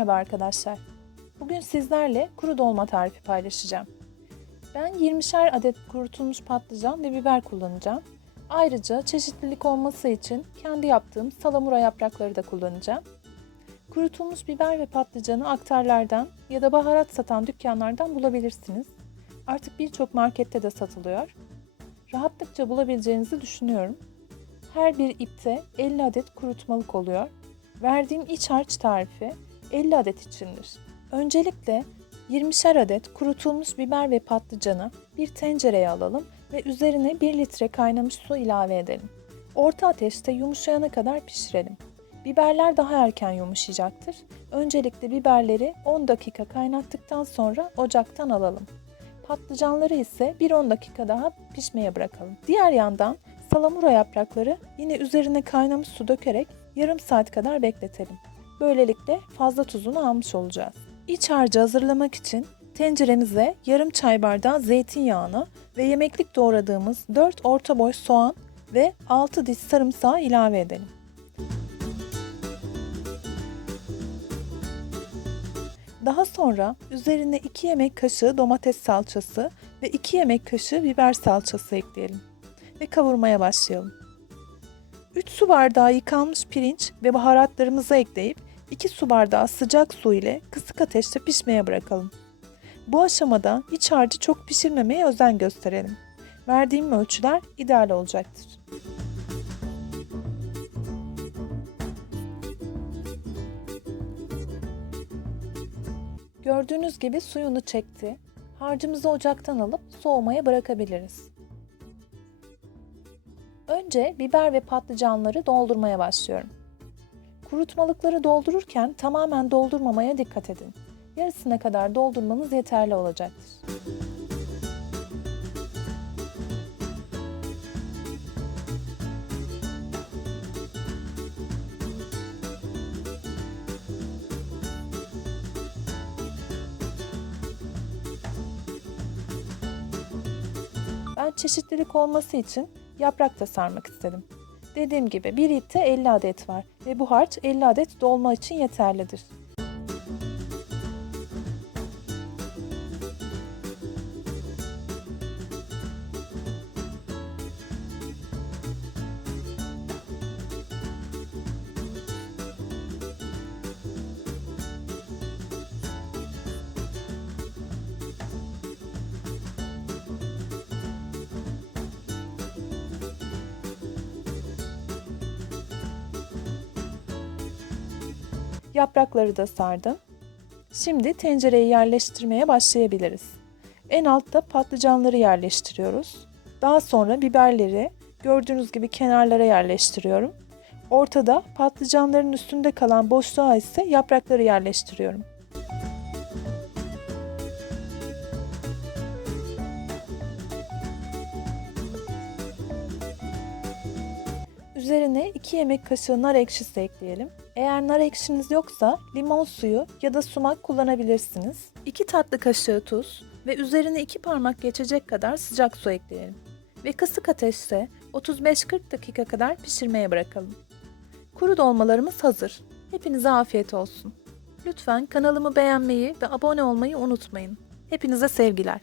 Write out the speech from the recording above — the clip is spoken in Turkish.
Merhaba arkadaşlar. Bugün sizlerle kuru dolma tarifi paylaşacağım. Ben 20'şer adet kurutulmuş patlıcan ve biber kullanacağım. Ayrıca çeşitlilik olması için kendi yaptığım salamura yaprakları da kullanacağım. Kurutulmuş biber ve patlıcanı aktarlardan ya da baharat satan dükkanlardan bulabilirsiniz. Artık birçok markette de satılıyor. Rahatlıkça bulabileceğinizi düşünüyorum. Her bir ipte 50 adet kurutmalık oluyor. Verdiğim iç harç tarifi 50 adet içindir. Öncelikle 20'şer adet kurutulmuş biber ve patlıcanı bir tencereye alalım ve üzerine 1 litre kaynamış su ilave edelim. Orta ateşte yumuşayana kadar pişirelim. Biberler daha erken yumuşayacaktır. Öncelikle biberleri 10 dakika kaynattıktan sonra ocaktan alalım. Patlıcanları ise 1-10 dakika daha pişmeye bırakalım. Diğer yandan salamura yaprakları yine üzerine kaynamış su dökerek yarım saat kadar bekletelim. Böylelikle fazla tuzunu almış olacağız. İç harcı hazırlamak için tenceremize yarım çay bardağı zeytinyağını ve yemeklik doğradığımız 4 orta boy soğan ve 6 diş sarımsağı ilave edelim. Daha sonra üzerine 2 yemek kaşığı domates salçası ve 2 yemek kaşığı biber salçası ekleyelim ve kavurmaya başlayalım. 3 su bardağı yıkanmış pirinç ve baharatlarımızı ekleyip 2 su bardağı sıcak su ile kısık ateşte pişmeye bırakalım. Bu aşamada iç harcı çok pişirmemeye özen gösterelim. Verdiğim ölçüler ideal olacaktır. Gördüğünüz gibi suyunu çekti. Harcımızı ocaktan alıp soğumaya bırakabiliriz. Önce biber ve patlıcanları doldurmaya başlıyorum. Kurutmalıkları doldururken tamamen doldurmamaya dikkat edin. Yarısına kadar doldurmanız yeterli olacaktır. Ben çeşitlilik olması için yaprak da sarmak istedim. Dediğim gibi bir ipte 50 adet var ve bu harç 50 adet dolma için yeterlidir. Yaprakları da sardım. Şimdi tencereyi yerleştirmeye başlayabiliriz. En altta patlıcanları yerleştiriyoruz. Daha sonra biberleri gördüğünüz gibi kenarlara yerleştiriyorum. Ortada patlıcanların üstünde kalan boşluğa ise yaprakları yerleştiriyorum. Üzerine 2 yemek kaşığı nar ekşisi ekleyelim. Eğer nar ekşiniz yoksa limon suyu ya da sumak kullanabilirsiniz. 2 tatlı kaşığı tuz ve üzerine 2 parmak geçecek kadar sıcak su ekleyelim. Ve kısık ateşte 35-40 dakika kadar pişirmeye bırakalım. Kuru dolmalarımız hazır. Hepinize afiyet olsun. Lütfen kanalımı beğenmeyi ve abone olmayı unutmayın. Hepinize sevgiler.